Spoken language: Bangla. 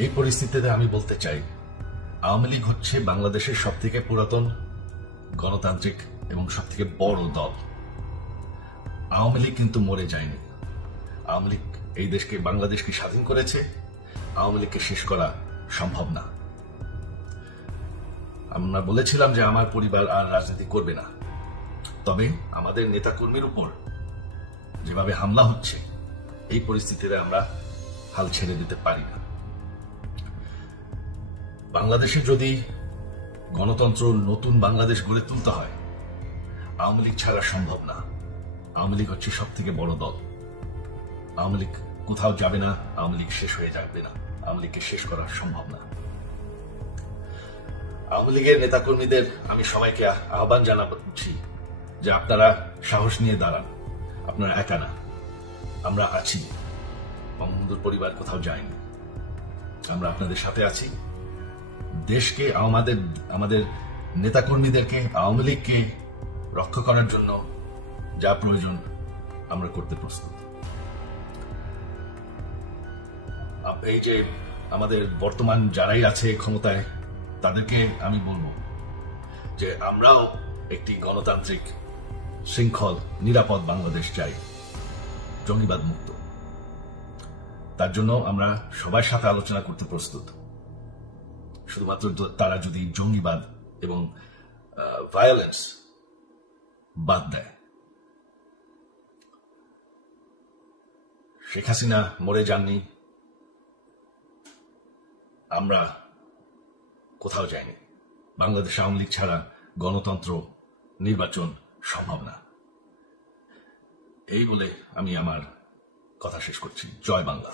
এই পরিস্থিতিতে আমি বলতে চাই, আওয়ামী লীগ হচ্ছে বাংলাদেশের সবথেকে পুরাতন গণতান্ত্রিক এবং সবথেকে বড় দল। আওয়ামী লীগ কিন্তু মরে যায়নি। আওয়ামী লীগ এই দেশকে, বাংলাদেশকে স্বাধীন করেছে। আওয়ামী লীগকে শেষ করা সম্ভব না। আমরা বলেছিলাম যে আমার পরিবার আর রাজনীতি করবে না, তবে আমাদের নেতাকর্মীর উপর যেভাবে হামলা হচ্ছে, এই পরিস্থিতিতে আমরা হাল ছেড়ে দিতে পারি না। বাংলাদেশে যদি গণতন্ত্র, নতুন বাংলাদেশ গড়ে তুলতে হয়, আওয়ামী লীগ ছাড়া সম্ভব না। আওয়ামী লীগ হচ্ছে সব থেকে বড় দল। আওয়ামী লীগ কোথাও যাবে না, আওয়ামী লীগ শেষ হয়ে যাবে না। আওয়ামী লীগকে শেষ করা সম্ভব না। আওয়ামী লীগের নেতাকর্মীদের আমি সবাইকে আহ্বান জানাচ্ছি যে আপনারা সাহস নিয়ে দাঁড়ান। আপনারা একা না, আমরা আছি। বঙ্গবন্ধুর পরিবার কোথাও যায়নি, আমরা আপনাদের সাথে আছি। দেশকে, আমাদের নেতাকর্মীদেরকে, আওয়ামী লীগকে রক্ষা করার জন্য যা প্রয়োজন আমরা করতে প্রস্তুত। এই যে আমাদের বর্তমান যারাই আছে ক্ষমতায়, তাদেরকে আমি বলবো যে আমরাও একটি গণতান্ত্রিক, শৃঙ্খল, নিরাপদ বাংলাদেশ চাই, জঙ্গিবাদ মুক্ত। তার জন্য আমরা সবার সাথে আলোচনা করতে প্রস্তুত। শুধুমাত্র তারা যদি জঙ্গিবাদ এবং ভায়োলেন্স বাদ দেয়। শেখ হাসিনা মরে যাননি, আমরা কোথাও যাইনি। বাংলাদেশ আওয়ামী লীগ ছাড়া গণতন্ত্র, নির্বাচন সম্ভব না। এই বলে আমি আমার কথা শেষ করছি। জয় বাংলা।